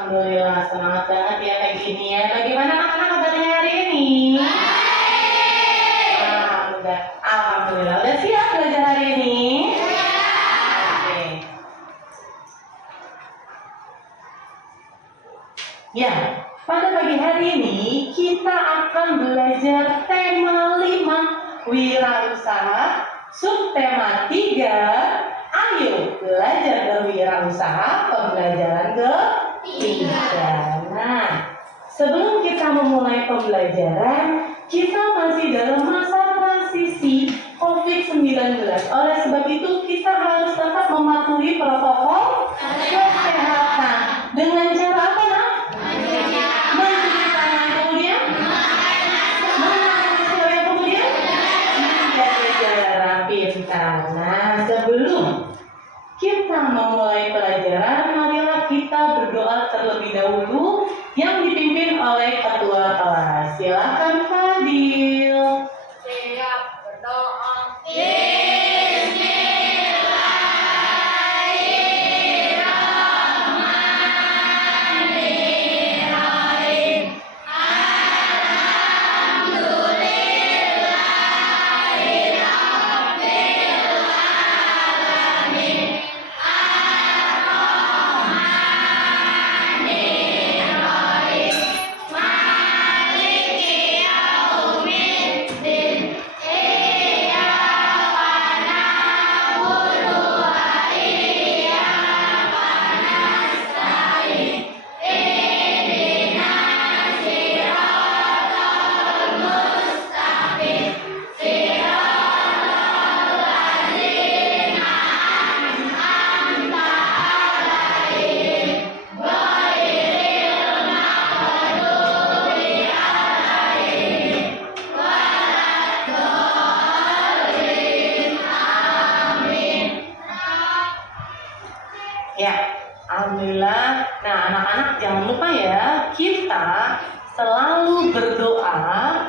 Alhamdulillah, semangat banget ya kayak gini ya. Bagaimana anak-anak kabarnya hari ini? Alhamdulillah. Udah siap belajar hari ini? Oke. Ya, pada pagi hari ini kita akan belajar tema 5 wirausaha, subtema 3. Ayo belajar berwirausaha, pembelajaran ke-3. Nah, sebelum kita memulai pembelajaran, kita masih dalam masa transisi COVID-19. Oleh sebab itu, kita harus tetap mematuhi protokol kesehatan. Dengan cara apa, Nak? Mencuci tangan, kemudian memakai masker, yang kemudian menjaga jarak. Pintar. Nah, sebelum kita memulai pelajaran, marilah kita berdoa terlebih dahulu yang dipimpin oleh ketua kelas. Silakan Fadil. Siap berdoa. Ya, alhamdulillah. Nah, anak-anak jangan lupa ya, kita selalu berdoa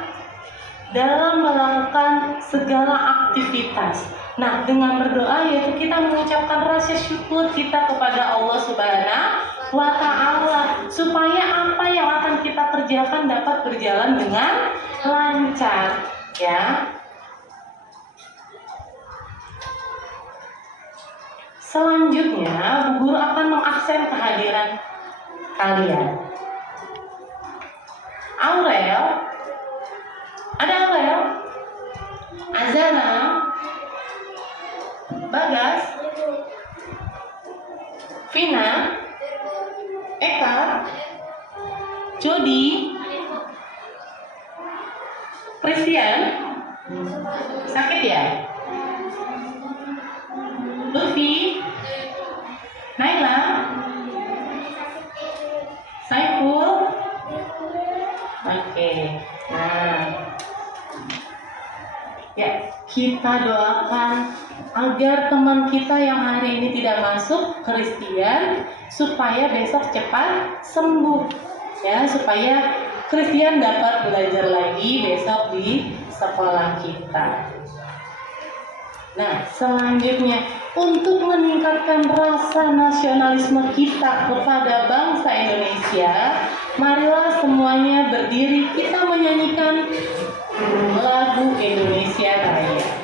dalam melakukan segala aktivitas. Nah, dengan berdoa yaitu kita mengucapkan rasa syukur kita kepada Allah Subhanahu wa Ta'ala, supaya apa yang akan kita kerjakan dapat berjalan dengan lancar, ya. Selanjutnya, Bu Guru akan mengabsen kehadiran kalian. Aurel, ada Aurel? Azana, Bagas, Vina, Eka, Jody, Christian, sakit ya? Lutfi, Naila, Saiful. Oke. Nah, ya, kita doakan agar teman kita yang hari ini tidak masuk Christian supaya besok cepat sembuh, ya, supaya Christian dapat belajar lagi besok di sekolah kita. Nah, selanjutnya, untuk meningkatkan rasa nasionalisme kita kepada bangsa Indonesia, marilah semuanya berdiri, kita menyanyikan lagu Indonesia Raya.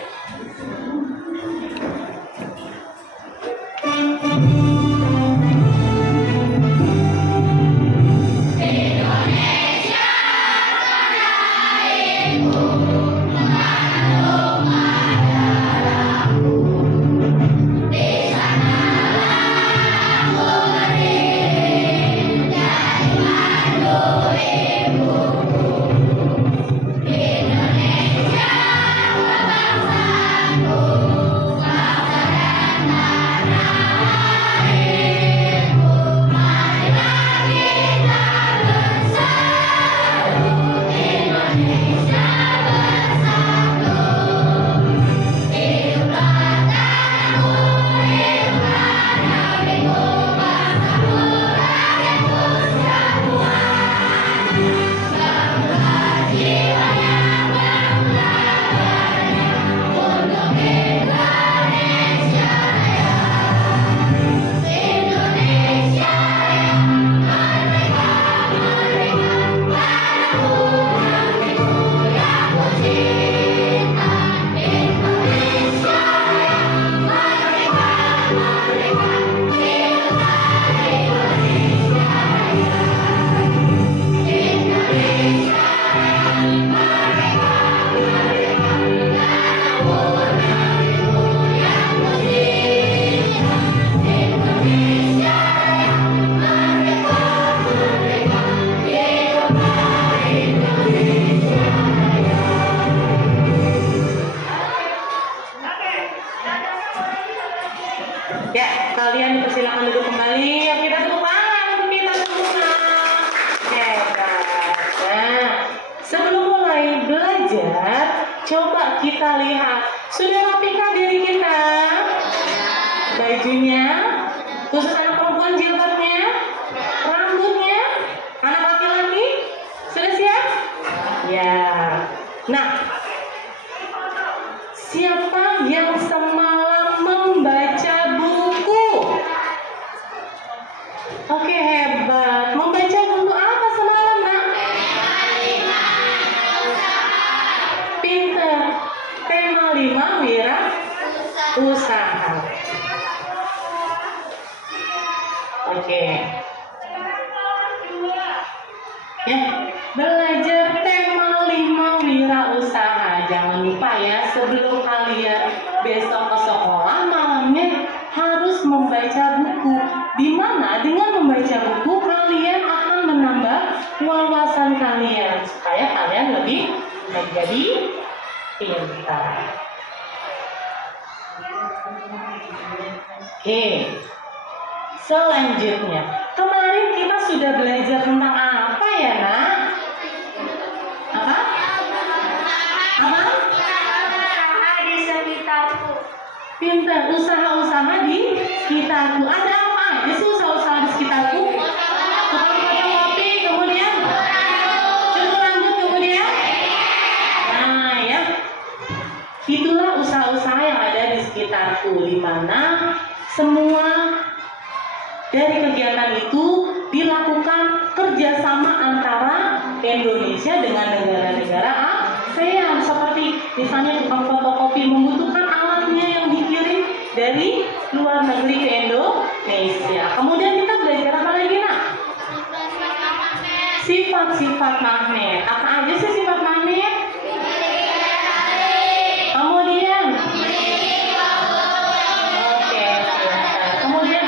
Indonesia, bangsa Coba kita lihat. Sudah rapikah diri kita? Bajunya, khusus anak perempuan jilbabnya, rambutnya, anak laki-laki, sudah siap? Ya. Nah, siapa yang semalam membaca buku? Oke, hebat. Membaca buku apa semalam, Nak? Pinter. Tema 5 wira usaha. Oke. Ya, belajar tema 5 wirausaha. Jangan lupa ya, sebelum kalian besok ke sekolah, malamnya harus membaca buku. Di mana dengan membaca buku kalian akan menambah wawasan kalian supaya kalian lebih menjadi pintar. Oke. Selanjutnya, kemarin kita sudah belajar tentang apa ya, Nak? Apa? Apa? Usaha di sekitarku. Pintar, usaha-usaha di sekitarku. Ada apa aja sih usaha-usaha di sekitarku? Tukang potong kopi, kemudian cukur rambut, kemudian nah ya, itulah usaha-usaha yang ada di sekitarku, di mana semua dari kegiatan itu dilakukan kerjasama antara Indonesia dengan negara-negara ASEAN. Seperti misalnya tukang fotokopi membutuhkan alatnya yang dikirim dari luar negeri ke Indonesia. Kemudian kita belajar apa lagi, Nak? Sifat-sifat magnet. Apa aja sih sifat magnet? Kemudian kemudian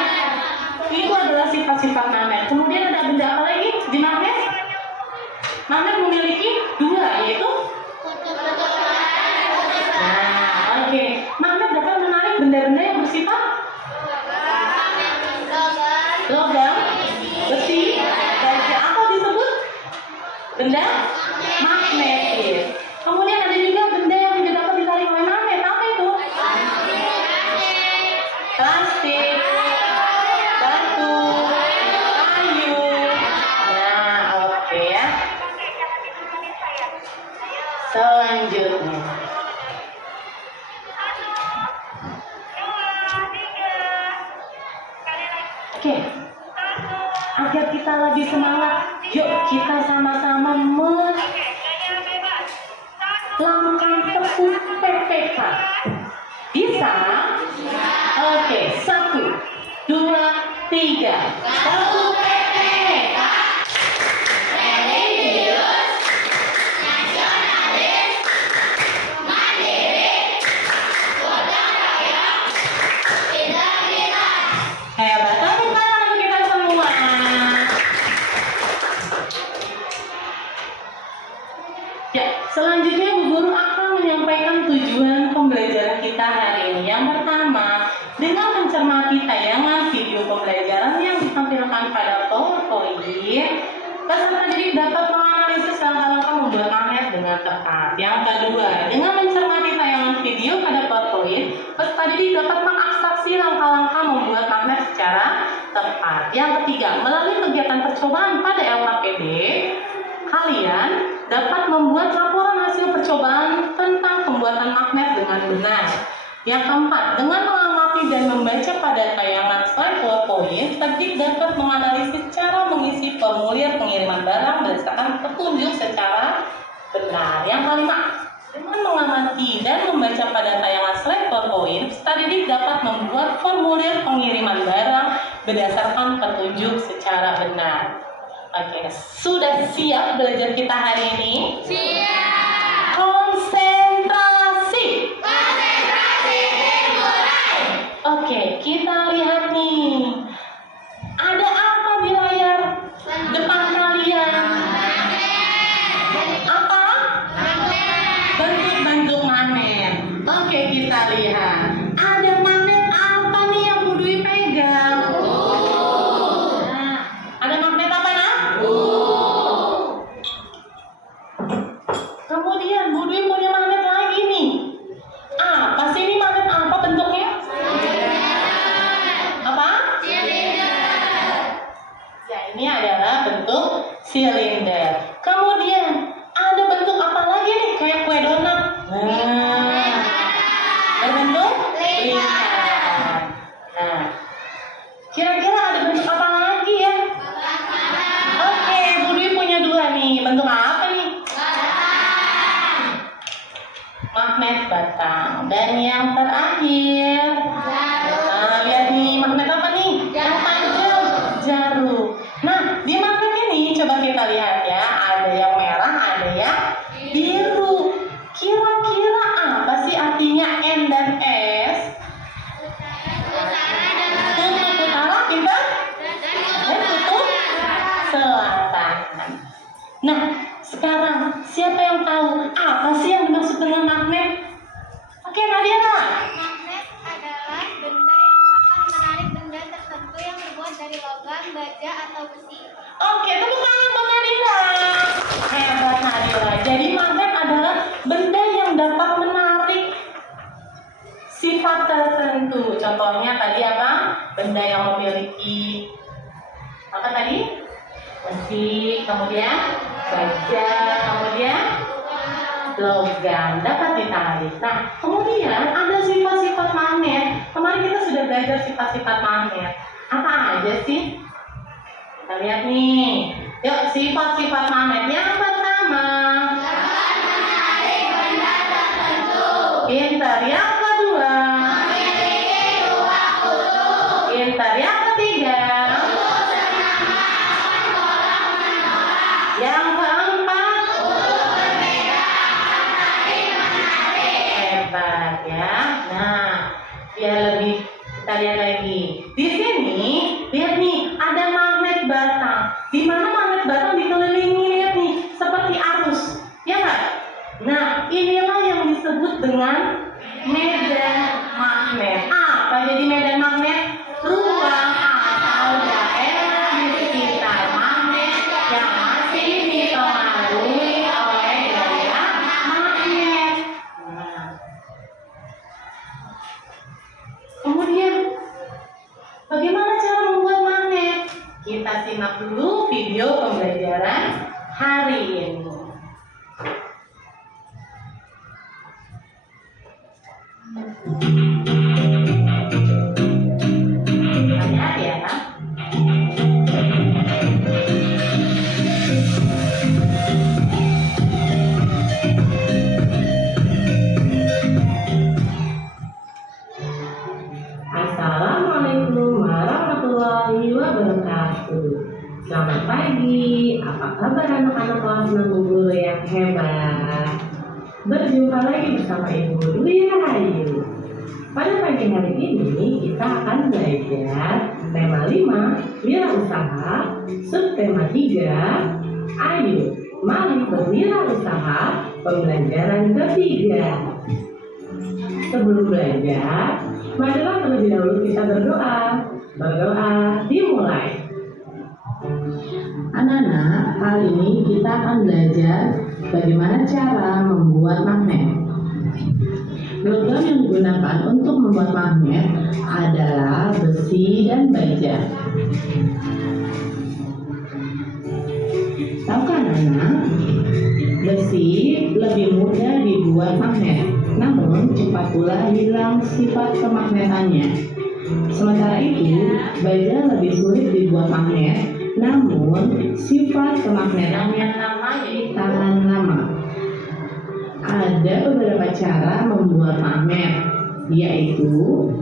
itu adalah sifat-sifat magnet. Kemudian ada benda apa lagi di magnet? Magnet memiliki dua, yaitu magnet dapat menarik benda-benda yang bersifat logam, besi, baja. Apa disebut benda magnetis. Kemudian ada juga benda yang tidak dapat ditarik oleh magnet. Apa itu? Plastik, batu, kayu. Nah, oke ya. Selanjutnya, oke, agar kita lebih semangat, yuk kita sama-sama melakukan tepuk PPK. Bisa? Oke, 1, 2, 3. Tepuk PPK. Religius, nasionalis, mandiri, gotong royong, integritas. Hebat, tepuk tangan untuk kita semua. Ya, selanjutnya Bu Guru akan menyampaikan tujuan pembelajaran kita hari ini. Yang pertama, dengan mencermati tayangan video pembelajaran yang ditampilkan pada PowerPoint, peserta didik dapat menganalisis langkah-langkah membuat magnet dengan tepat. Yang kedua, dengan mencermati tayangan video pada PowerPoint, peserta didik dapat mengabstraksi langkah-langkah membuat magnet secara tepat. Yang ketiga, melalui kegiatan percobaan pada LKPD, kalian dapat membuat laporan hasil percobaan tentang pembuatan magnet dengan benar. Yang keempat, dengan mengamati dan membaca pada tayangan slide PowerPoint, didik dapat menganalisis cara mengisi formulir pengiriman barang berdasarkan petunjuk secara benar. Yang kelima, dengan mengamati dan membaca pada tayangan slide PowerPoint, didik dapat membuat formulir pengiriman barang berdasarkan petunjuk secara benar. Oke, sudah siap belajar kita hari ini? Siap. Konsentrasi. Konsentrasi dimulai. Oke, kita lihat nih. Ada apa di layar depan kalian? Apa? Bentuk-bentuk magnet. Oke, kita lihat. Ada magnet apa nih yang Bu Dwi pegang? Nah, ada magnet apa, Nak? Kemudian Bu Dwi punya magnet lagi. bentuk silinder. Kemudian ada bentuk apa lagi nih kayak kue donat? Nah, berbentuk lingkaran. Nah, kira-kira ada bentuk apa lagi ya? Oke, Bu Dwi punya dua nih. Bentuk apa nih? Magnet batang. Dan yang terakhir, nah, lihat nih, magnet apa nih? Yang panjang, jarum. Nah, di magnet ini coba kita lihat ya, ada yang merah, ada yang biru. Kira-kira apa sih artinya N dan S? Kutub utara, pintar? Dan kutub selatan. Nah, sekarang siapa yang tahu apa sih yang dimaksud dengan magnet? Oke, Nadira. Magnet adalah benda yang dapat menarik benda tertentu yang terbuat dari logam, baja, atau besi. Oke, tepuk tangan buat Nadira. Hebat Nadira. Jadi magnet adalah benda yang dapat menarik sifat tertentu. Contohnya tadi apa? Benda yang memiliki apa tadi? Besi, kemudian baja, kemudian logam dapat ditarik. Nah, kemudian ada sifat-sifat magnet. Kemarin kita sudah belajar sifat-sifat magnet. Apa aja sih? Kita lihat nih. Yuk, sifat-sifat magnet. Yang pertama, Dapat menarik benda tertentu. pintar. Yang kedua, Memiliki dua kutub. pintar. Yang ketiga, yang keempat, hebat ya. Nah, biar lebih kita lihat lagi. Di sini, lihat nih, ada magnet batang. Di mana magnet batang dikelilingi, lihat nih, seperti arus, ya nggak? Nah, inilah yang disebut dengan medan magnet. Apa jadi medan magnet? Ruang atau daerah di sekitar magnet yang masih dipengaruhi oleh gaya magnet. Nah, kemudian bagaimana cara membuat magnet? Kita simak dulu video pembelajaran hari ini. Lihat ya. Assalamualaikum warahmatullahi wabarakatuh. Selamat pagi. Apa kabar anak-anak kelas 6 guru yang hebat? Berjumpa lagi bersama Ibu Dwi Rahayu. Pada pagi hari ini kita akan belajar tema 5 wirausaha, subtema 3 ayo mari berwirausaha, pembelajaran ketiga. Sebelum belajar, marilah terlebih dahulu kita berdoa. Berdoa dimulai. Anak-anak, kali ini kita akan belajar bagaimana cara membuat magnet. Logam yang digunakan untuk membuat magnet adalah besi dan baja. Tahukah anak? Besi lebih mudah dibuat magnet, namun cepat pula hilang sifat kemagnetannya. Sementara itu, baja lebih sulit dibuat magnet, namun sifat kemagnetannya tahan lama. Ada beberapa cara membuat magnet, yaitu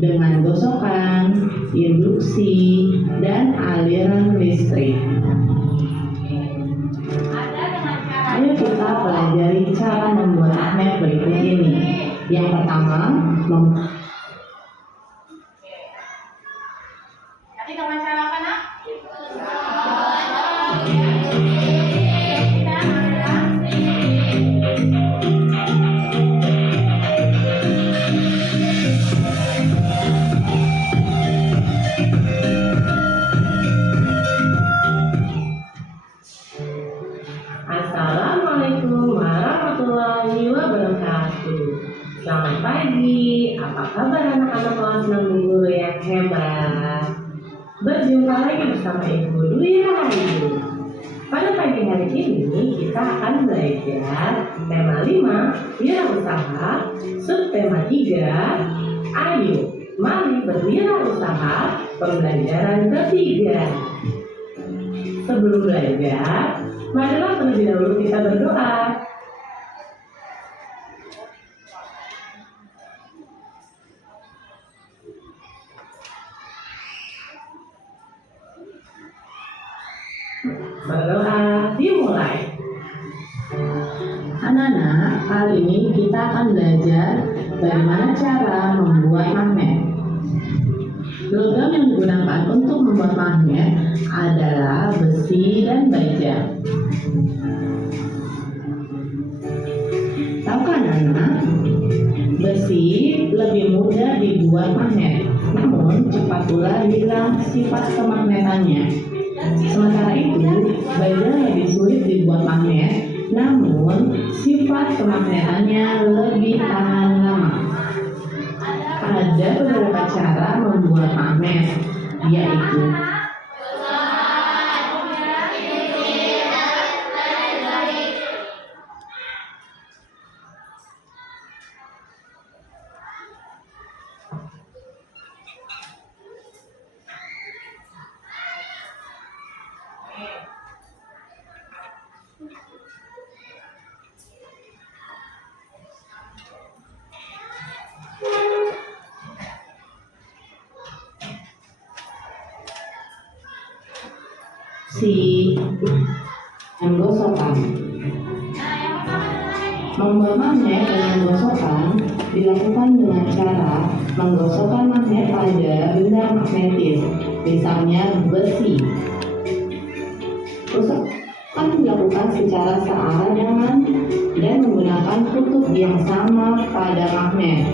dengan gosokan, induksi, dan aliran listrik. Ayo kita pelajari cara membuat magnet berikut ini. Yang pertama, nanti kamu cara apa nak? Selamat pagi, apa kabar anak-anak kelas 6 guru yang hebat? Berjumpa lagi bersama Ibu Dwi Rahayu. Pada pagi hari ini kita akan belajar tema 5, wirausaha, subtema 3, ayo mari berwirausaha, pembelajaran ketiga. Sebelum belajar, marilah terlebih dahulu kita berdoa. Berdoa dimulai. Anak-anak, kali ini kita akan belajar bagaimana cara membuat magnet. Logam yang digunakan untuk membuat magnet adalah besi dan baja. Tahukah anak-anak? Besi lebih mudah dibuat magnet, namun cepat pula hilang sifat kemagnetannya. Sementara itu, baja lebih sulit dibuat magnet, namun sifat kemagnetannya lebih tahan lama. Ada beberapa cara membuat magnet, yaitu menggosokan. Membuat magnet dengan gosokan dilakukan dengan cara menggosokkan magnet pada benda magnetis, misalnya besi. Gosokan dilakukan secara searah dengan dan menggunakan kutub yang sama pada magnet.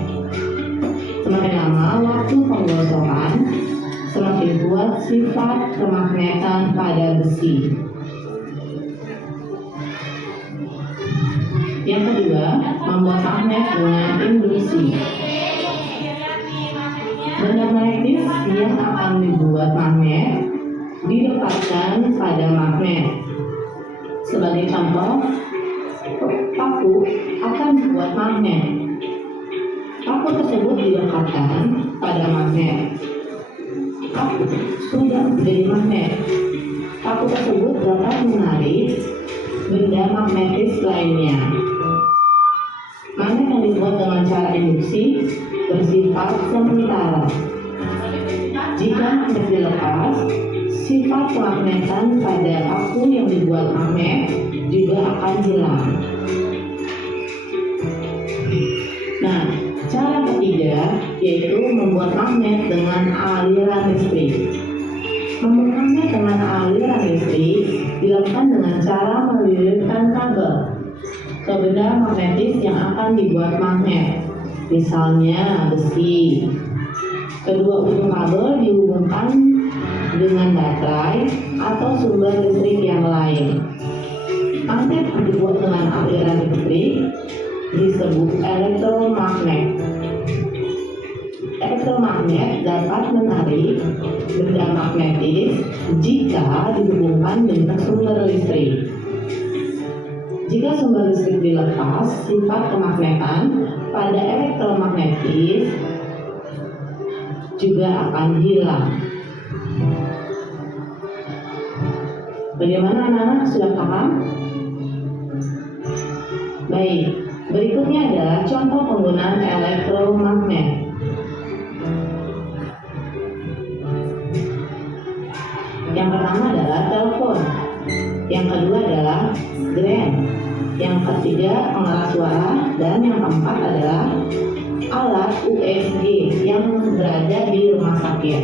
Semakin lama waktu penggosokan, semakin kuat sifat kemagnetan pada besi. Yang kedua, membuat magnet dengan induksi. Benda magnetis yang akan dibuat magnet didekatkan pada magnet. Sebagai contoh, paku akan dibuat magnet. Paku tersebut didekatkan pada magnet. Paku sudah menjadi magnet. Paku tersebut dapat menarik benda magnetis lainnya. Magnet yang dibuat dengan cara induksi bersifat sementara. Jika magnet dilepas, sifat kemagnetan pada paku yang dibuat magnet juga akan hilang. Nah, cara ketiga yaitu membuat magnet dengan aliran listrik. Membuat magnet dengan aliran listrik dilakukan dengan cara melilitkan kabel ke benda magnetis yang akan dibuat magnet, misalnya besi. Kedua ujung kabel dihubungkan dengan baterai atau sumber listrik yang lain. Magnet yang dibuat dengan aliran listrik disebut elektromagnet. Elektromagnet dapat menarik benda magnetis jika dihubungkan dengan sumber listrik. Jika sumber listrik dilepas, sifat kemagnetan pada elektromagnetis juga akan hilang. Bagaimana anak-anak, sudah paham? Baik, berikutnya adalah contoh penggunaan elektromagnet. Yang pertama adalah telepon. Yang kedua adalah gren. Yang ketiga pengeras suara. Dan yang keempat adalah alat USG yang berada di rumah sakit.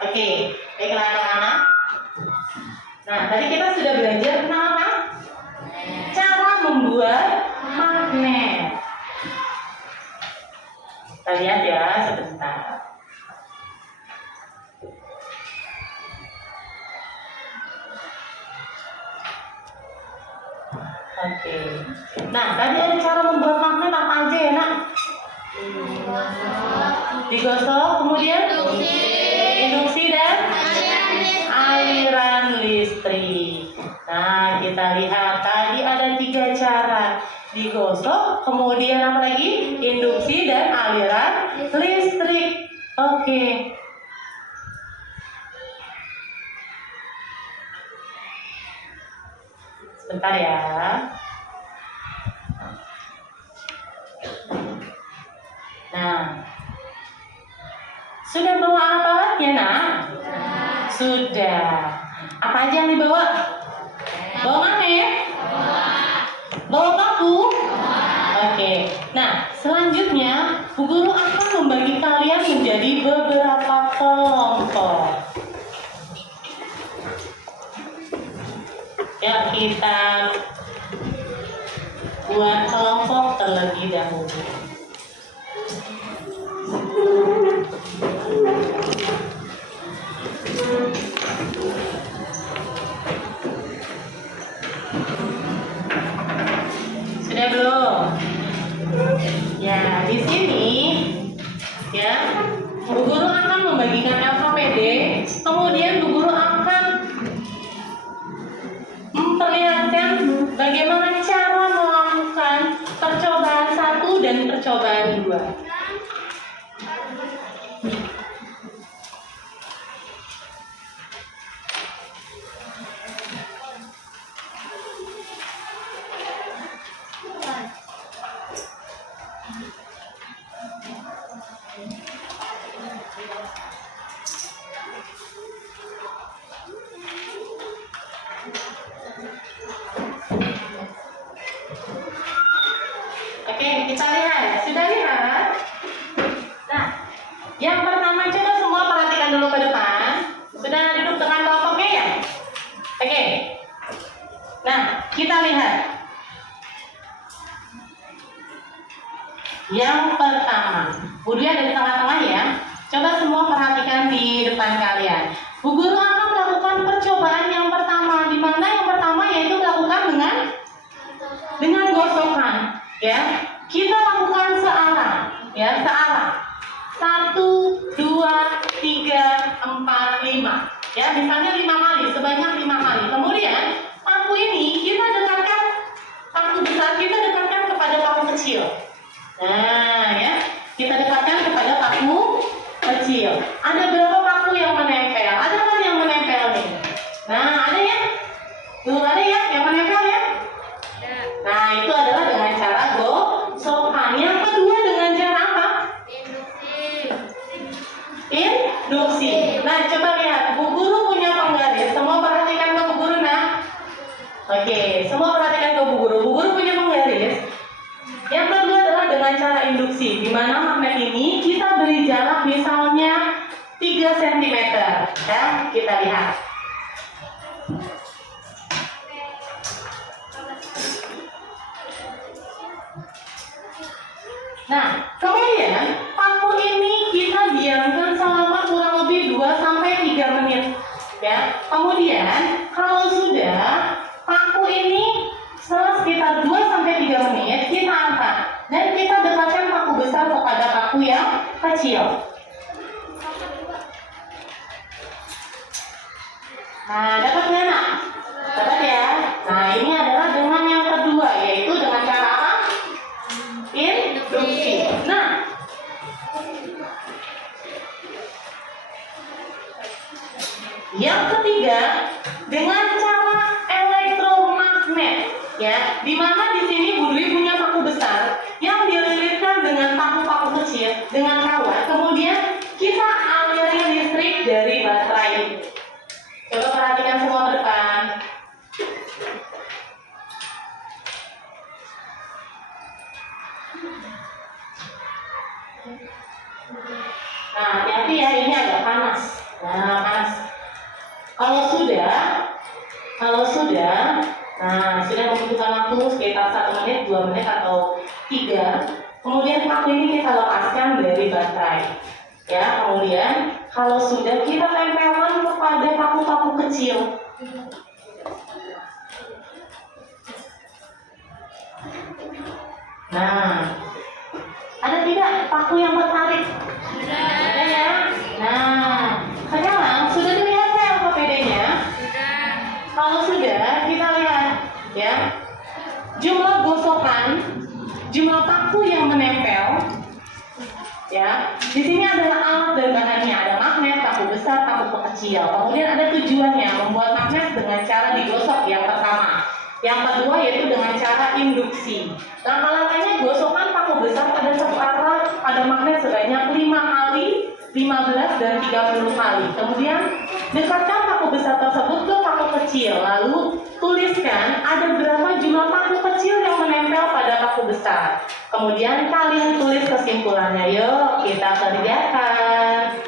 Oke, baiklah anak-anak. Nah, tadi kita sudah belajar tentang apa? berbuat magnet. Kita lihat ya sebentar. Oke. Nah, tadi ada cara membuat magnet apa aja ya, Nak? Digosok, kemudian induksi dan aliran listrik. Nah, kita lihat tadi ada 3 cara. Digosok, kemudian apa lagi? Induksi dan aliran listrik. Oke. Sebentar ya. Nah, sudah bawa alat-alatnya, Nak? Sudah. Apa aja yang dibawa? Bawa magnet? Bawa paku? Oke. Nah, selanjutnya Bu Guru akan membagi kalian menjadi beberapa kelompok. Ya, kita buat kelompok terlebih dahulu. Sudah belum? Ya, di sini ya, Bu Guru akan membagikan alfabet D, kemudian Bu Guru akan memperlihatkan bagaimana cara melakukan percobaan 1 dan percobaan 2. Oke, kita lihat. Sudah lihat? Nah, yang pertama coba semua perhatikan dulu ke depan. Sudah duduk dengan kelompoknya ya? Oke. Nah, kita lihat. Yang pertama, Budi ada di tengah-tengah ya. Coba semua perhatikan di depan kalian. Bu Guru akan melakukan percobaan yang pertama, di mana yang pertama yaitu melakukan dengan gosokan, ya. Kita lakukan searah, ya, searah. 1, 2, 3, 4, 5. Ya, misalnya 5 kali, sebanyak 5 kali. Kemudian paku ini kita dekatkan, paku besar kita dekatkan kepada paku kecil. Nah, ya, kita dekatkan kepada paku kecil. Ada berapa paku yang menempel? Ada kan yang menempel nih? Nah, ada ya? Tuh, ada ya yang menempel ya? Nah, itu adalah dengan cara gosokan. Yang kedua dengan cara apa? Induksi. Nah, coba lihat. Bu Guru punya penggaris. Semua perhatikan ke Bu Guru, nah. Oke, semua perhatikan ke Bu Guru. Bu Guru punya penggaris. Yang kedua adalah dengan cara induksi, di mana magnet ini kita beri jarak misalnya 3 cm. Ya, kita lihat. Nah, kemudian paku ini kita diamkan selama kurang lebih 2-3 menit. Ya, kemudian kalau sudah paku ini sekitar 2-3 menit, kita angkat dan kita dekatkan paku besar kepada paku yang kecil. Nah, dapat nggak, Nak? Dapat ya? Nah, ini adalah dengan yang kedua, yaitu dengan cara apa? Induksi. Nah, yang ketiga dengan cara elektromagnet, ya, di mana di sini Bu Dwi punya paku besar yang dililitkan dengan paku-paku kecil dengan kawat, kemudian kita aliri listrik dari baterai ini. Coba perhatikan semua ke depan. Nah, hati-hati ya, ini agak panas. Nah, panas. Kalau sudah, nah, sudah membutuhkan waktu sekitar 1 menit. menit, 2 menit atau 3. Kemudian paku ini kita lepaskan dari baterai. Ya, kemudian kalau sudah kita tempelkan kepada paku-paku kecil. Nah, ada tidak paku yang tertarik? Ada ya? Nah, sekarang sudah dilihat saya LPPD-nya? Kalau sudah, kita lihat ya. Jumlah gosokan, jumlah paku yang menempel. Ya, di sini adalah alat dan bahannya. Ada magnet, paku besar, paku kecil. Kemudian ada tujuannya, membuat magnet dengan cara digosok yang pertama. Yang kedua yaitu dengan cara induksi. Langkah-langkahnya gosokan paku besar pada satu arah pada magnet sebanyak 5 kali, 15 dan 30 kali. Kemudian dekatkan paku besar tersebut ke paku kecil. Lalu tuliskan ada berapa jumlah paku kecil yang menempel pada paku besar. Kemudian kalian tulis kesimpulannya. Yuk kita kerjakan.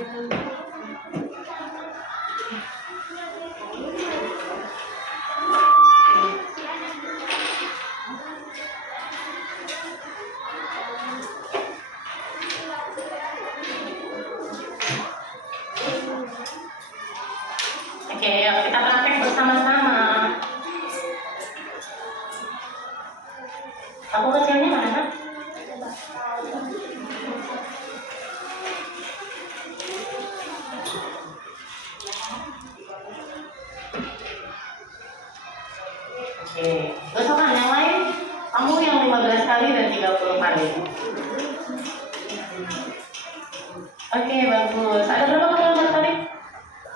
Oke, yuk kita praktek bersama-sama. Paku kecilnya mana? Oke, gosokan yang lain. Kamu yang 15 kali dan 30 kali. Oke, bagus. Ada berapa kamu yang tertarik?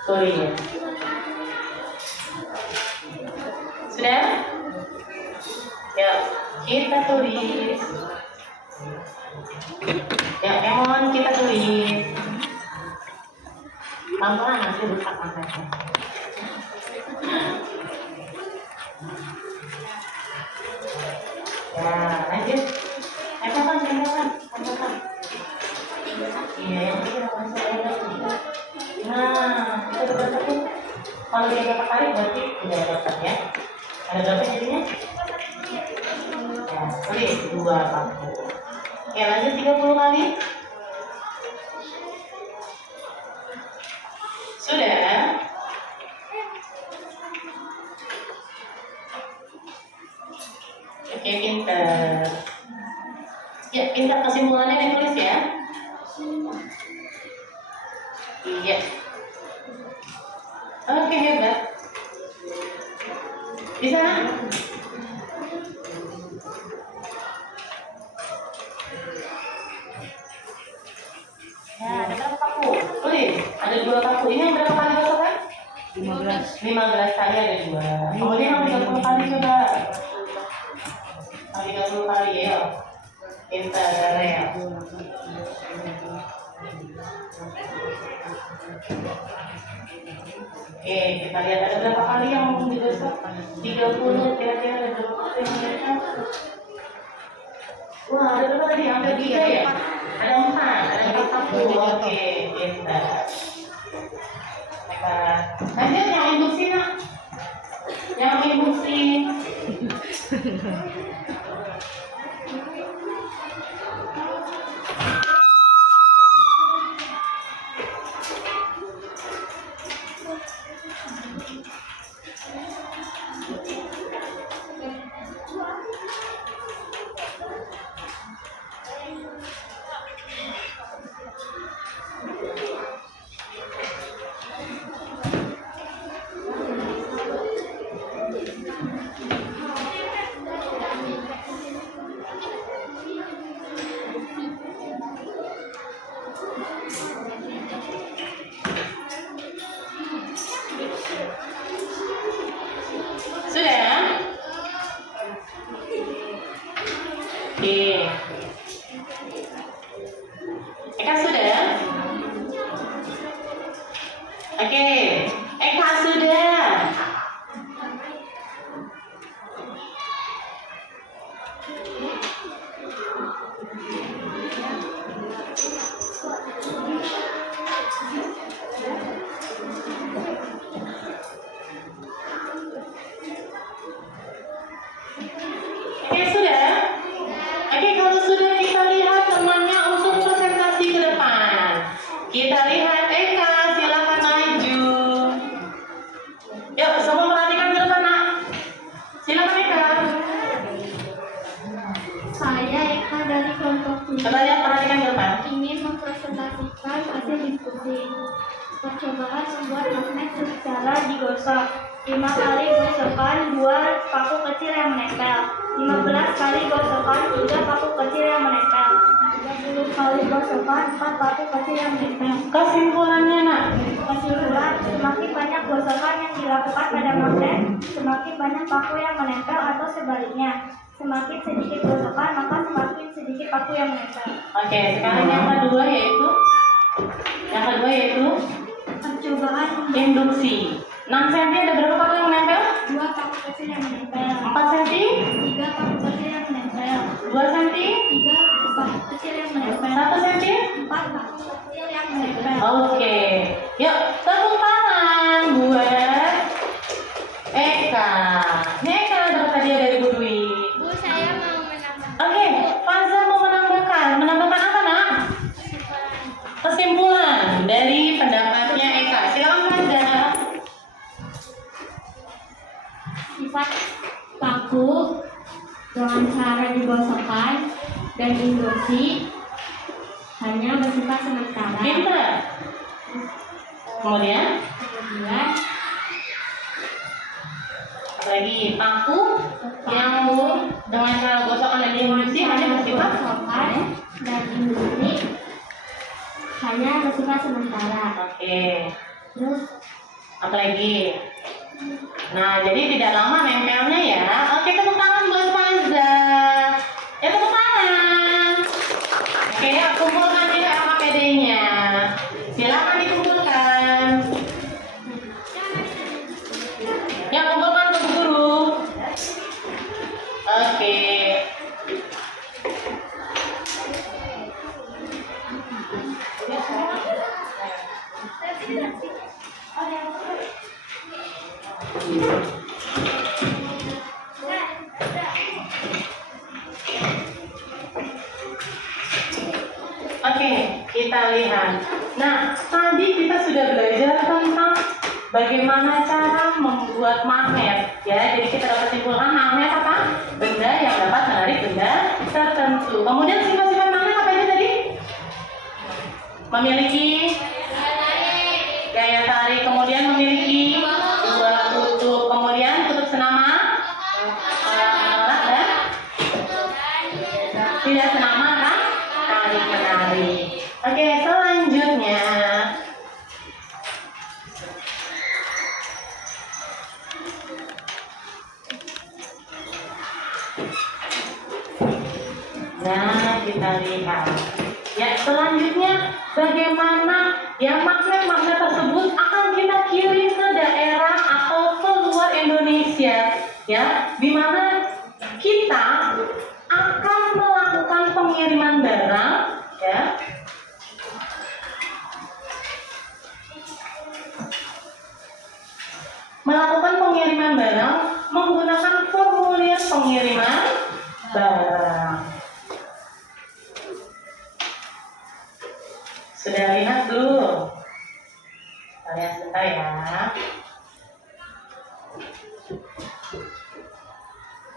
Sorry ya. Sudah? Ya, kita tulis. Ya, Emon kita tulis. Pelan-pelan nanti rusak makanya. Ya, lanjut. Tempelkan. Iya, yang ini kita masuk lagi. Nah, kita udah dapat. Kalau dia dapat tarik berarti udah dapat ya. Ada berapa jadinya? Ya, tulis 2 paku. Oke, lanjut 30 kali. Sudah? Oke, pintar. Ya, pintar kesimpulannya ditulis ya. Iya. Oke, hebat. Bisa? Ya, ada berapa paku? Tulis, ada 2 paku. Ini yang berapa kali gosokan? 15 kali ada 2. Kemudian yang 30 kali coba. 30 kali ya. Pintar, ya. Oke, kita lihat ada berapa kali yang digosok? 30, kira-kira ada berapa kali yang digosok? Wah, ada berapa tadi? Hampir 3 ya? Ada 4 paku. Oke, pintar. Hebat. Lanjut yang induksi, nak. Yang induksi. Sudah? Oke. Eka sudah? Oke. Eka sudah. mesin. Percobaan membuat magnet secara digosok. 5 kali gosokan 2 paku kecil yang menempel. 15 kali gosokan 3 paku kecil yang menempel. 30 kali gosokan 4 paku kecil yang menempel. Kesimpulannya, Nak. Kesimpulan, semakin banyak gosokan yang dilakukan pada magnet, semakin banyak paku yang menempel atau sebaliknya. Semakin sedikit gosokan, maka semakin sedikit paku yang menempel. Oke, sekarang yang kedua yaitu Percobaan induksi. 6 cm ada berapa paku yang menempel? 2 paku kecil yang menempel. 4 cm? 3 paku kecil yang menempel. 2 cm? 3 paku kecil yang menempel. 1 cm? 4 paku kecil yang menempel. Oke, yuk tepuk tangan buat Eka. Ini Eka dapat hadiah dari Bu Dwi. Bu, saya mau menambah. Oke, Faza mau menambahkan apa, Nak? Kesimpulan dari pendapatnya Eka. Silakan Faza. Sifat paku dengan cara digosokkan dan induksi hanya bersifat sementara. Pinter. Kemudian lagi paku yang dengan cara gosokan dan induksi hanya bersifat gosokan dan induksi hanya bersifat sementara. Oke. Terus Apa lagi? Nah, jadi tidak lama nempelnya ya. Oke, tepuk tangan buat Faza. Ya, tepuk tangan. Oke, ya, kumpulkan juga AKPD-nya. Silakan dikumpulkan. Ya, kumpulkan ke Bu Guru. Oke. Oke, kita lihat. Nah, tadi kita sudah belajar tentang bagaimana cara membuat magnet. Ya, jadi kita dapat simpulkan magnet apa? Benda yang dapat menarik benda tertentu. Kemudian sifat-sifat magnet apa aja tadi? Memiliki gaya tarik, kemudian memiliki dua kutub, kemudian kutub senama, menolak dan tidak senama kan? Tarik menarik. Oke, selanjutnya nah, kita lihat. Ya, selanjutnya bagaimana ya magnet-magnet tersebut akan kita kirim ke daerah atau ke luar Indonesia, ya, di mana kita akan melakukan pengiriman barang, ya. Melakukan pengiriman barang menggunakan formulir pengiriman barang. Sudah lihat belum? Kita lihat sebentar ya.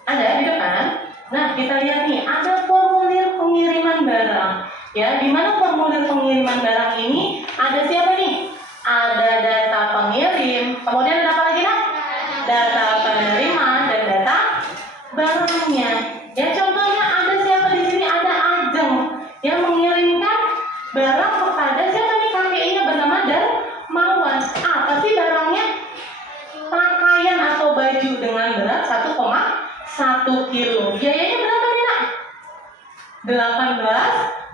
Ada di depan. Nah, kita lihat nih, ada formulir pengiriman barang. Ya, di mana formulir pengiriman barang ini ada siapa nih? Ada data pengirim, kemudian ada apa lagi, Nak? Data penerima dan data barangnya. Ya, contohnya ada siapa di sini? Ada Ajeng yang mengirimkan barang kepada siapa nih? KPI-nya bernama Darmawan. Apa sih barangnya? Pakaian atau baju dengan berat 1,1 kilo. Biayanya berapa nih, Nak?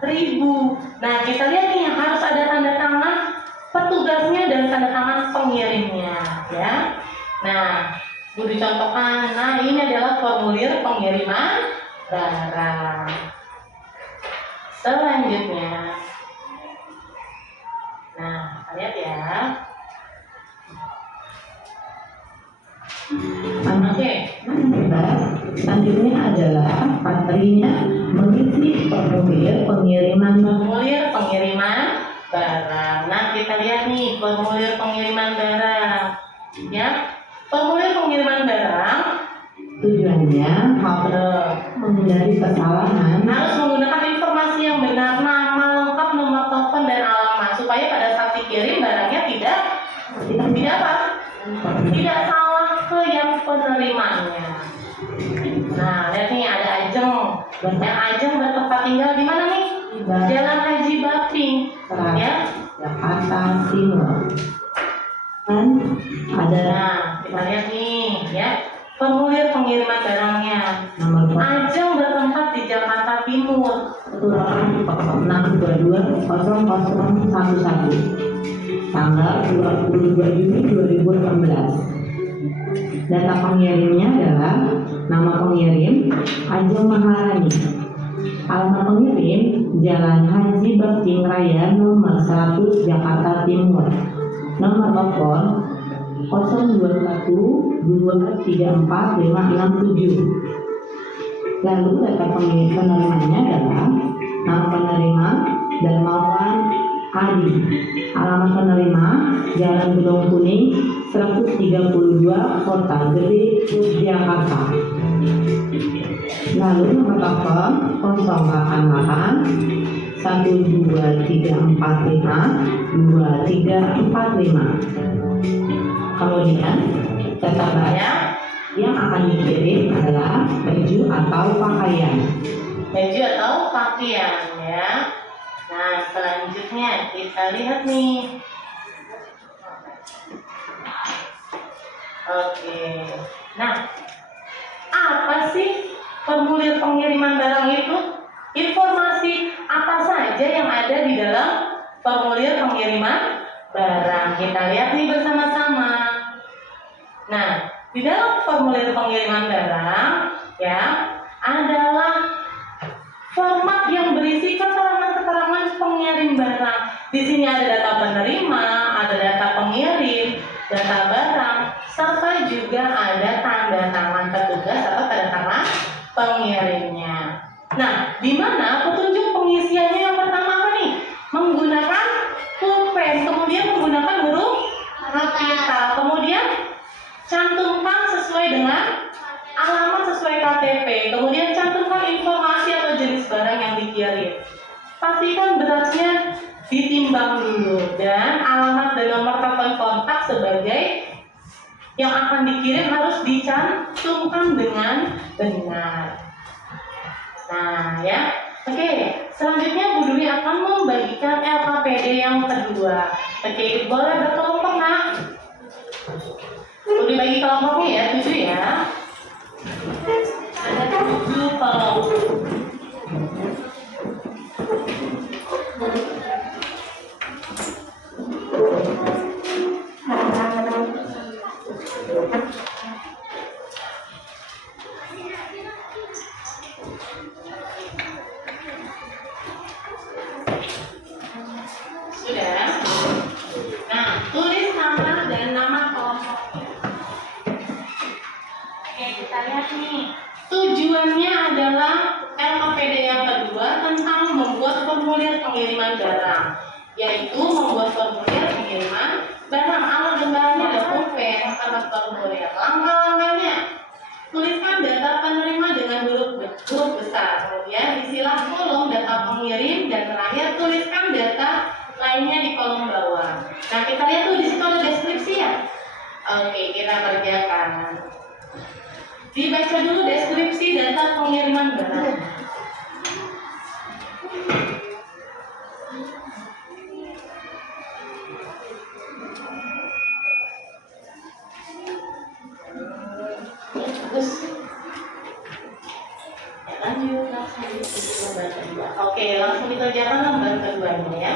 18.000. Nah, kita lihat nih harus ada tanda tangan petugasnya dan tanda tangan pengirimnya, ya. Nah, Budi contohkan. Nah, ini adalah formulir pengiriman barang. Selanjutnya, nah, lihat ya. Oke. Selanjutnya adalah materinya mengisi formulir pengiriman barang. Nah, kita lihat nih formulir pengiriman barang. Ya, formulir pengiriman barang tujuannya harus menghindari kesalahan harus menggunakan informasi yang benar, nama lengkap, nomor telepon dan alamat. supaya pada saat dikirim barangnya tidak apa? Tidak salah ke yang penerimanya. Nah, lihat nih ada Ajeng. Yang Ajeng bertempat tinggal di mana nih? Jalan Haji Baping, ya. Jakarta Timur. Dan ada Nah, kita lihat nih, ya. Formulir pengiriman barangnya. nomor Ajeng bertempat di Jakarta Timur. 6220011 tanggal 22 Juni 2018. Data pengirimnya adalah nama pengirim Ajeng Maharani, alamat pengirim Jalan Haji Baping Raya nomor 100 Jakarta Timur, nomor telepon 021234567. Lalu data penerimanya adalah nama penerima Darmawan Adi, alamat penerima Jalan Gedong Kuning 132 Kota Gede, Jakarta. Lalu nomor telepon 088 12345 2345. Kemudian data barang yang akan dikirim adalah baju atau pakaian. Baju atau pakaian, ya. Nah, selanjutnya kita lihat nih. Oke. Nah, apa sih formulir pengiriman barang itu? Informasi apa saja yang ada di dalam formulir pengiriman barang? Kita lihat nih bersama-sama. Nah, di dalam formulir pengiriman barang, ya, adalah format yang berisi keterangan-keterangan pengirim barang. Di sini ada data penerima, ada data pengirim, data barang, serta juga ada tanda tangan petugas atau tanda tangan pengirimnya. Nah, di mana petunjuk pengisiannya yang pertama apa nih? Menggunakan pulpen, kemudian menggunakan huruf kapital, kemudian cantumkan sesuai dengan alamat sesuai KTP, kemudian cantumkan informasi atau jenis barang yang dikirim. Pastikan beratnya ditimbang dulu dan alamat dan nomor telepon kontak sebagai yang akan dikirim harus dicantumkan dengan benar. Nah, ya. Oke, selanjutnya Bu Dwi akan membagikan LKPD yang kedua. Oke, boleh berkelompok, Nak. Bu Dwi bagi kelompoknya ya, 7 ya. Ada 7 kelompok. Sudah? Nah, tulis nama dan nama kelompoknya. Oke, kita lihat nih. Tujuannya adalah LKPD yang kedua tentang membuat formulir pengiriman barang, yaitu membuat formulir pengiriman barang. Alat dan bahannya ada pulpen, kertas formulir. Langkah-langkahnya: tuliskan data penerima dengan huruf besar, kemudian isilah kolom data pengirim, dan terakhir tuliskan data lainnya di kolom bawah. Nah, kita lihat tuh di situ ada deskripsi ya. Oke, kita kerjakan. Dibaca dulu deskripsi data pengiriman barang. Terus, ya, lanjut langsung lembar kedua. Oke, langsung dikerjakan lembar keduanya ya.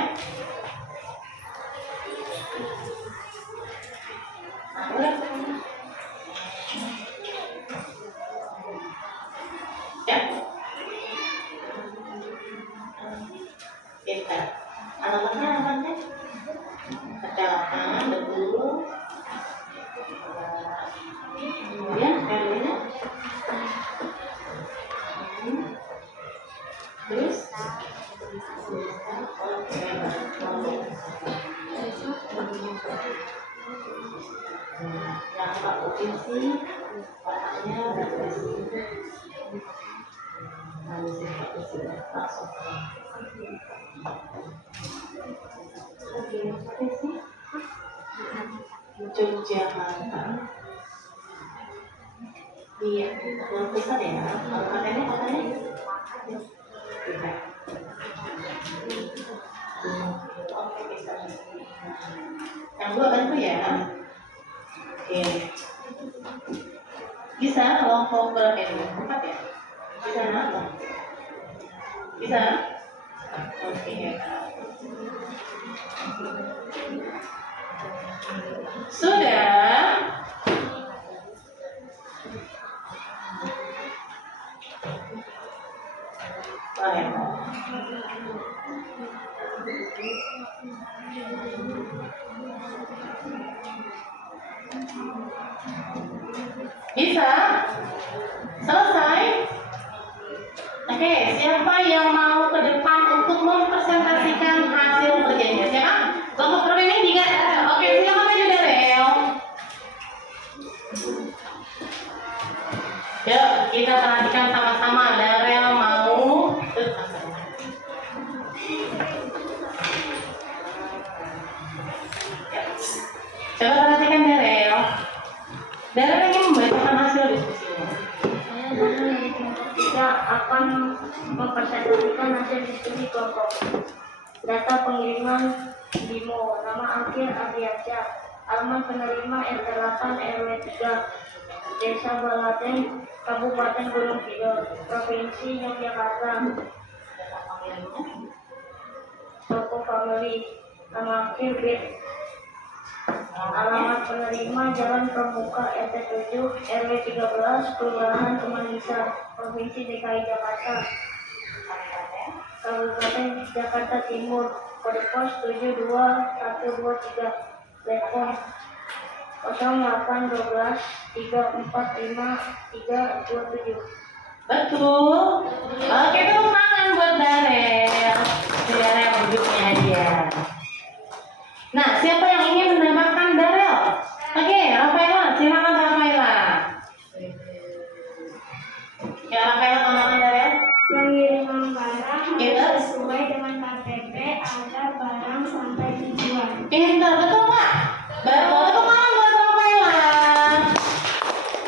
Ya. Kita alamatnya kecamatan betul. Kemudian RW-nya. Terus yang Pak provinsi kotaknya berapa sih? Langsung Apa sih? Yogyakarta. Iya, yang besar ya. Katanya beda. Oke, bisa. Yang dua bantu ya. Oke. Bisa kelompok berapa ini? 4 ya? Bisa apa? Bisa? Oke. Sudah? Baik. Bisa? Selesai? Oke, siapa yang mau ke depan untuk mempresentasikan hasil kerjanya? Siapa? Kelompok permainan 3. Oke, silakan maju Darel. Yuk, kita perhatikan sama-sama. Darel mau. Coba perhatikan Darel. Darel ingin membacakan hasil diskusinya. Saya dari kelompok 3 akan mempresentasikan hasil diskusi kelompok. Data pengiriman BIMO, nama akhir Adiaca, alamat penerima RT 8 RW 3, Desa Baladen, Kabupaten Gunung Kidul, Provinsi Yogyakarta, toko family, nama akhir B, alamat penerima Jalan Pramuka RT 7 RW 13, Kelurahan Kemanisan, Provinsi DKI Jakarta, Kabupaten Jakarta Timur, kode pos 72123, telepon 0812 345 327. Betul. Oke, tepuk tangan buat Darel. Darel hidupnya dia. Nah, siapa yang ingin menambahkan Darel? Oke, Rafaela, silakan Rafaela. Ya, Rafaela tambahkan Darel. Pengiriman barang Iya. sesuai dengan KTP agar barang sampai tujuan. Pintar, betul Pak? Betul, tepuk tangan buat Rafaela.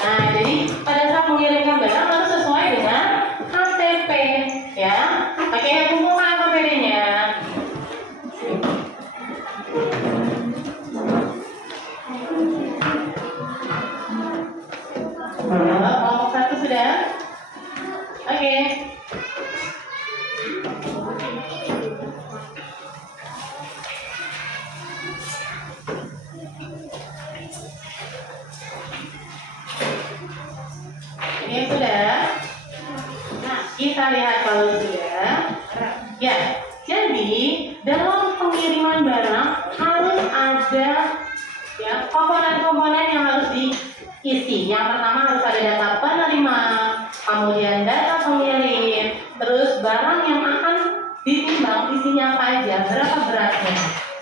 Nah, jadi pada saat mengirimkan barang harus sesuai dengan KTP, ya. Oke, kumpulkan KTP-nya. Kelompok 1 sudah? Oke. Ini sudah. Nah, kita lihat kalau sudah. Ya, jadi dalam pengiriman barang harus ada ya komponen-komponen yang harus diisi. Yang pertama harus ada data penerima, kemudian data pengirim, terus barang yang akan ditimbang isinya apa aja, berapa beratnya.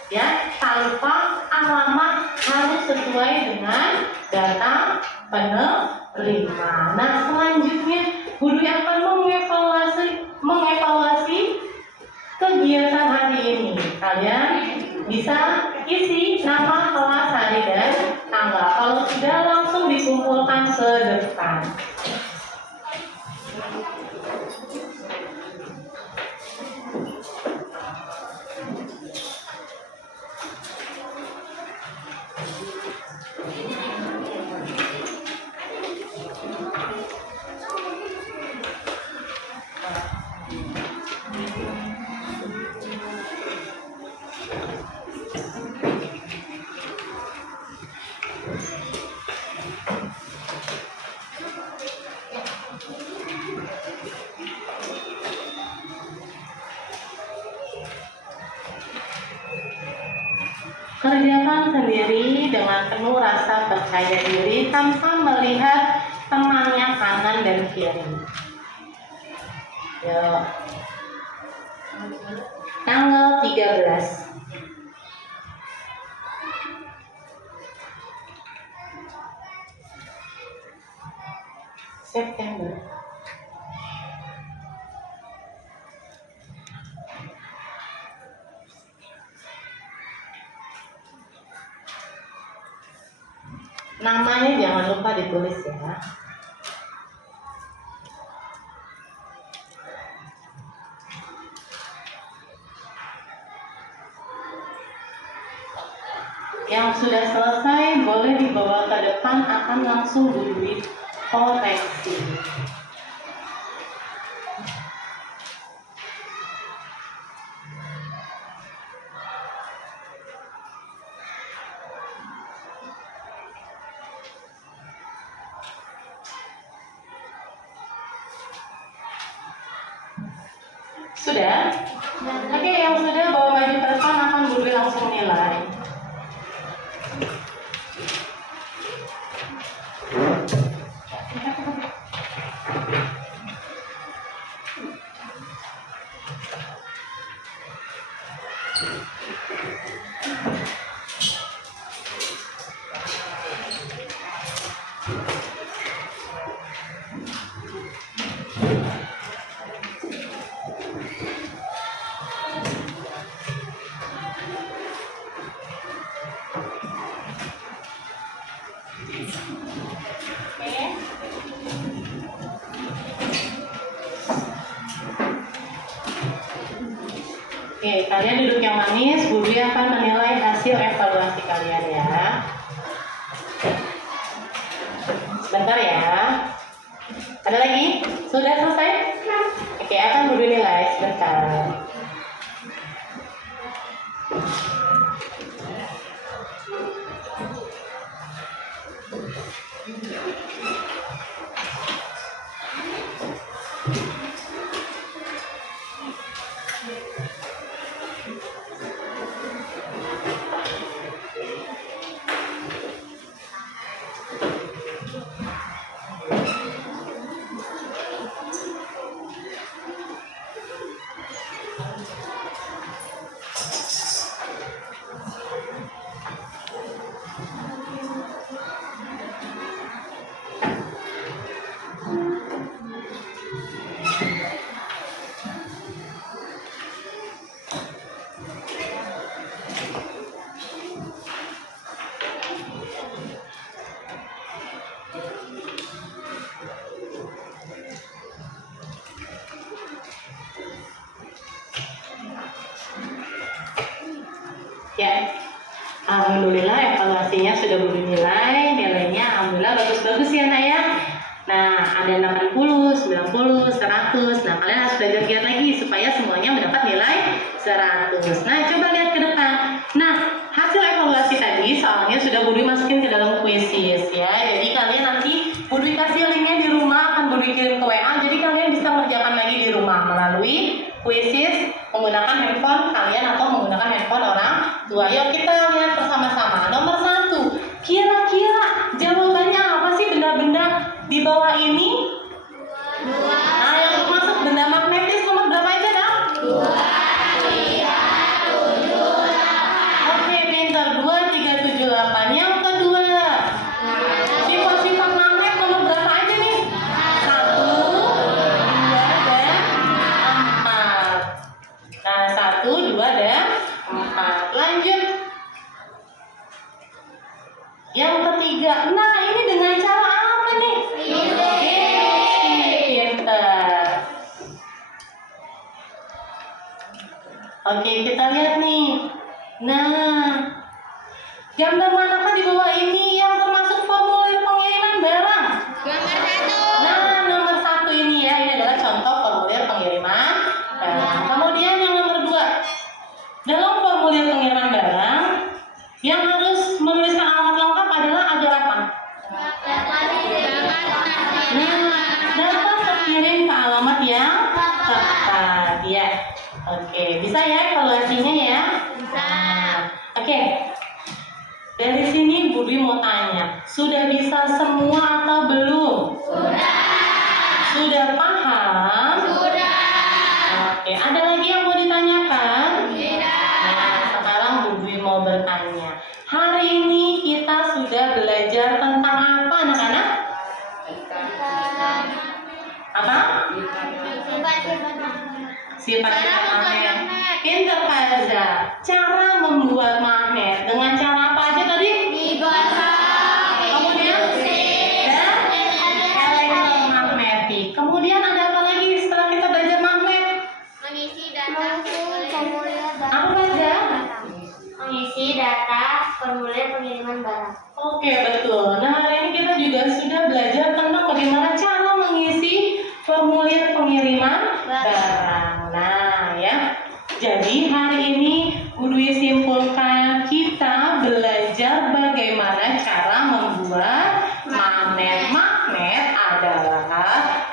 Ya, tanpa alamat harus sesuai dengan data penerima. Nah, selanjutnya guru yang akan mengevaluasi kegiatan hari ini. Kalian bisa isi nama, kelas, hari, dan tanggal. Kalau sudah langsung dikumpulkan ke depan. Kerjakan sendiri dengan penuh rasa percaya diri tanpa melihat temannya kanan dan kiri. Yuk. Tanggal 13 September. Namanya jangan lupa ditulis ya. Yang sudah selesai boleh dibawa ke depan, akan langsung Bu Dwi koreksi. Sudah? Oke, yang sudah bawa baju ke depan akan Bu Dwi langsung nilai. Oke, kalian duduk yang manis. Bu Dwi akan menilai hasil evaluasi kalian ya. Sebentar ya. Ada lagi? Sudah selesai? Oke, akan Bu Dwi nilai sebentar. Ya, alhamdulillah evaluasinya sudah Bu Dwi nilai, nilainya alhamdulillah bagus-bagus ya nak ya. Nah, ada 80, 90, 100. Nah, kalian harus belajar giat lagi supaya semuanya mendapat nilai 100. Nah, coba lihat ke depan. Nah, hasil evaluasi tadi soalnya sudah Bu Dwi masukin ke dalam kuisis ya. Jadi kalian nanti Bu Dwi kasih linknya di rumah, akan Bu Dwi kirim ke WA. Jadi kalian bisa mengerjakan lagi di rumah melalui kuisis menggunakan handphone kalian atau menggunakan handphone orang tua. Yuk kita lihat bersama-sama. Nomor 1, kira-kira jawabannya apa sih benda-benda di bawah ini? Nah, yang termasuk benda magnetis nomor berapa aja dong? 2, 3, 7, 8. Oke, pintar. 2, 3, 7, 8. Yang kedua, sifat-sifat magnet nomor berapa aja nih? 1, 2, dan 4. Nah, 1, 2, dan 4. Lanjut. Yang ketiga. Nah, ini dengan cara apa nih? Pintar. Oke, kita lihat nih. Nah, gambar manakah di bawah ini yang termasuk formulir pengiriman barang? Nah, nomor 1 ini ya. Ini adalah contoh formulir pengiriman barang. Kemudian yang nomor 2. Dalam formulir pengiriman barang, yang harus menuliskan alamat lengkap adalah agar apa? Nah, dapat terkirim ke alamat yang tepat ya. Oke, bisa ya evaluasinya ya? Bisa. Oke. Dari sini Bu Dwi mau tanya, sudah bisa semua atau belum? Sudah. Sudah paham? Sudah. Oke, ada lagi yang mau ditanyakan? Tidak. Nah, sekarang Bu Dwi mau bertanya. Hari ini kita sudah belajar tentang apa anak-anak? Apa? Sifat-sifat magnet. Pintar Kaza. Cara membuat magnet dengan cara apa aja tadi? Digosok. Kemudian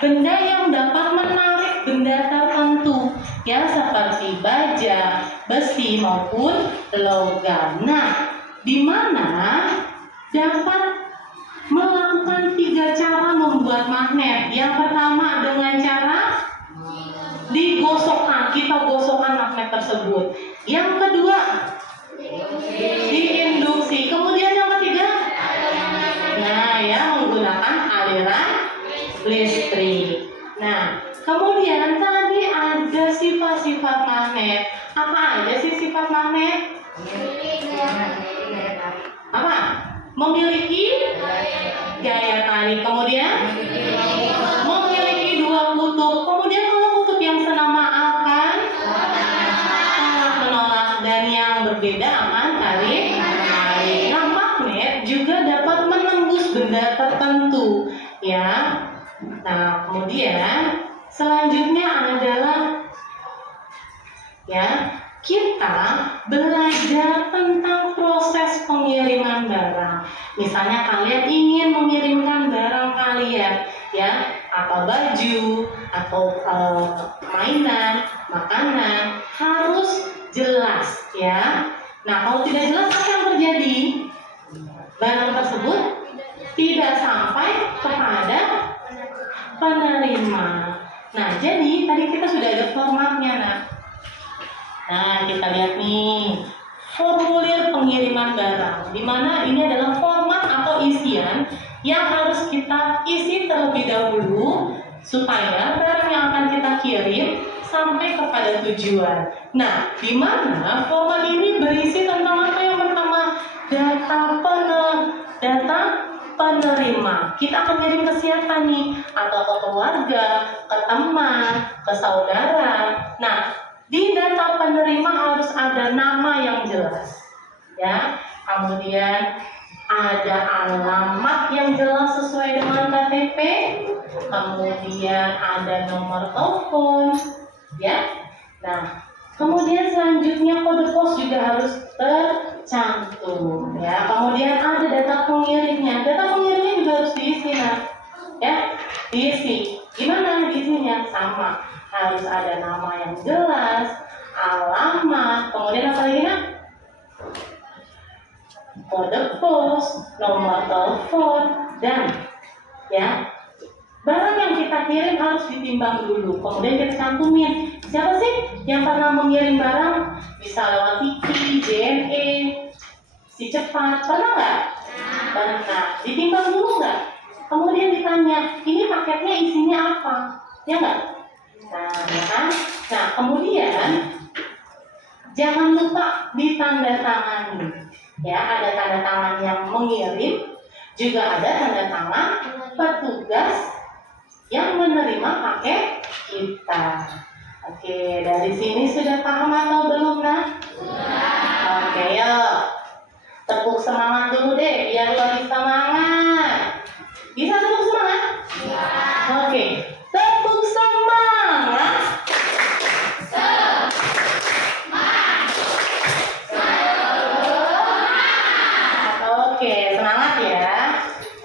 benda yang dapat menarik benda tertentu, ya seperti baja, besi maupun logam. Nah, di mana dapat melakukan 3 cara membuat magnet. Yang pertama dengan cara digosokkan, kita gosokkan magnet tersebut. Yang kedua diinduksi. Kemudian yang ketiga, nah ya menggunakan aliran listrik. Nah, kemudian tadi ada sifat-sifat magnet. Apa aja sih sifat magnet? Apa? Memiliki gaya tarik. Kemudian memiliki 2 kutub. Kemudian kalau kutub yang senama akan sangat menolak, dan yang berbeda akan tarik. Nah, magnet juga dapat menembus benda tertentu, ya. Nah, kemudian selanjutnya adalah ya kita belajar tentang proses pengiriman barang. Misalnya kalian ingin mengirimkan barang kalian, ya, atau baju, atau mainan, makanan, harus jelas, ya. Nah, kalau tidak jelas apa yang terjadi? Barang tersebut tidak sampai kepada penerima. Nah, jadi tadi kita sudah ada formatnya, Nah, kita lihat nih formulir pengiriman barang, di mana ini adalah format atau isian yang harus kita isi terlebih dahulu supaya barang yang akan kita kirim sampai kepada tujuan. Nah, di mana format ini berisi tentang apa? Yang pertama, data penerima. Kita akan kirim ke siapa nih? Atau ke keluarga, ke teman, ke saudara. Nah, di data penerima harus ada nama yang jelas, ya. Kemudian ada alamat yang jelas sesuai dengan KTP. Kemudian ada nomor telepon, ya. Nah, kemudian selanjutnya kode pos juga harus tercantum, ya. Kemudian ada data pengirimnya. Data pengirimnya juga harus diisi, ya. Diisi. Gimana diisinya? Sama. Harus ada nama yang jelas, alamat, kemudian apa lagi, kode pos, nomor telepon, dan ya barang yang kita kirim harus ditimbang dulu. Kemudian kita cantumin siapa sih yang pernah mengirim barang, bisa lewat Tiki, JNE, si cepat, pernah nggak? Pernah. Ditimbang dulu nggak? Kemudian ditanya, ini paketnya isinya apa? Ya nggak? Nah, ya kan? Nah, kemudian jangan lupa ditandatangani. Ya, ada tanda tangan yang mengirim, juga ada tanda tangan petugas yang menerima paket kita. Oke, dari sini sudah paham atau belum, Oke, yuk. Tepuk semangat dulu deh, biar lebih semangat. Bisa tepuk semangat? Oke. Tepuk semangat. Oke, semangat ya.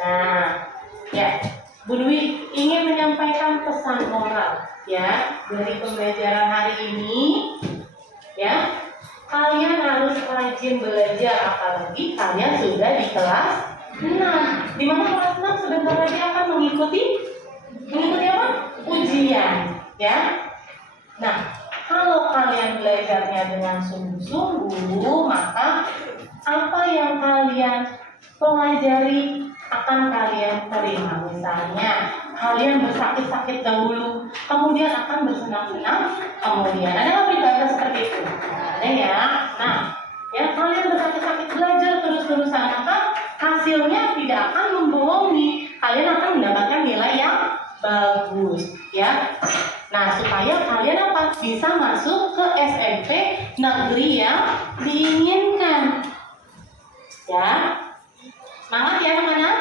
Nah, ya, Bu Dwi ingin menyampaikan pesan moral, ya, dari pembelajaran hari ini, ya. Kalian harus rajin belajar, apalagi kalian sudah di kelas 6. Di mana kelas 6 sebentar lagi akan mengikuti apa? Ujian, ya. Nah, kalau kalian belajarnya dengan sungguh-sungguh, maka apa yang kalian pelajari akan kalian terima. Misalnya, kalian bersakit-sakit dahulu, kemudian akan bersenang-senang, kemudian ada nggak peribahasa seperti itu? Ada ya. Nah, ya kalian bersakit-sakit belajar terus-terusan, maka hasilnya tidak akan membohongi. Kalian akan mendapatkan nilai yang bagus, ya. Nah, supaya kalian bisa masuk ke SMP negeri yang diinginkan, ya. Semangat ya teman-teman.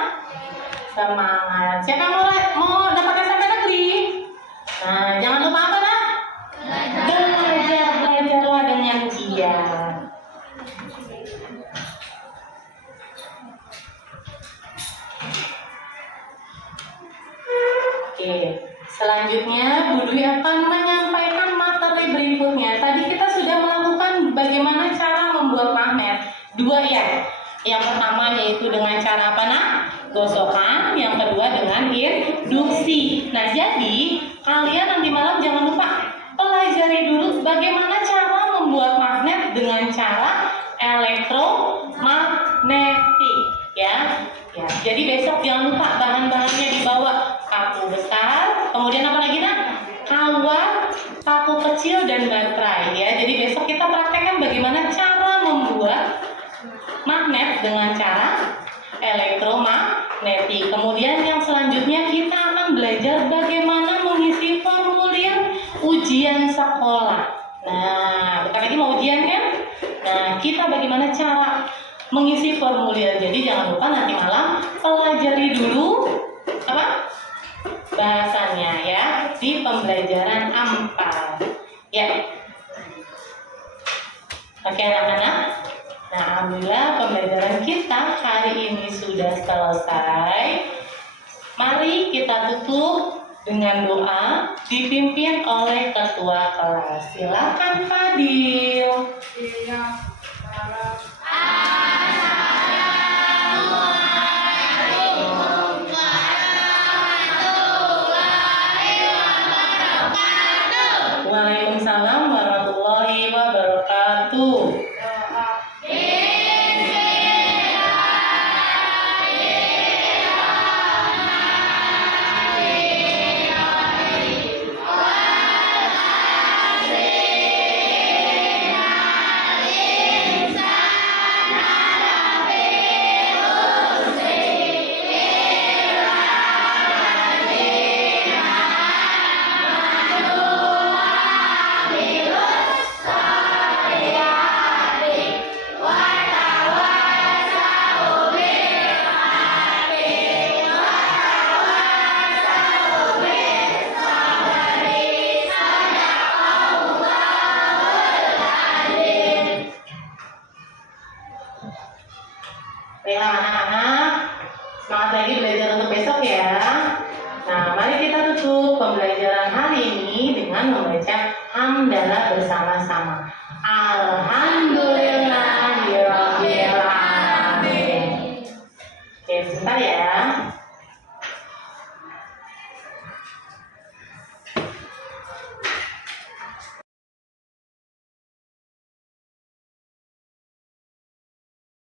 Semangat. Siapa mau dapat SMP negeri? Nah, jangan lupa apa belajarlah dengan giat. Oke. Selanjutnya, Bu Dwi akan menyampaikan materi berikutnya. Tadi kita sudah melakukan bagaimana cara membuat magnet. Dua ya. Yang pertama yaitu dengan cara apa nak? Gosokan. Yang kedua dengan induksi. Nah, jadi kalian nanti malam jangan lupa pelajari dulu bagaimana cara membuat magnet dengan cara elektromagnetik. Ya. Jadi besok jangan lupa bahan-bahannya dibawa. Paku besar, kemudian apa lagi nak? Kawat, paku kecil dan baterai ya. Jadi besok kita praktekkan bagaimana cara membuat magnet dengan cara elektromagnetik. Kemudian yang selanjutnya kita akan belajar bagaimana mengisi formulir ujian sekolah. Nah, bentar lagi mau ujian kan? Nah, kita bagaimana cara mengisi formulir. Jadi jangan lupa nanti malam pelajari dulu apa? Bahasannya ya di pembelajaran 4 ya. Oke anak-anak. Nah, alhamdulillah pembelajaran kita hari ini sudah selesai. Mari kita tutup dengan doa dipimpin oleh ketua kelas. Silakan Fadil. Waalaikumsalam warahmatullahi wabarakatuh. Baiklah anak-anak, semangat lagi belajar untuk besok ya. Nah, mari kita tutup pembelajaran hari ini dengan membaca hamdalah bersama-sama.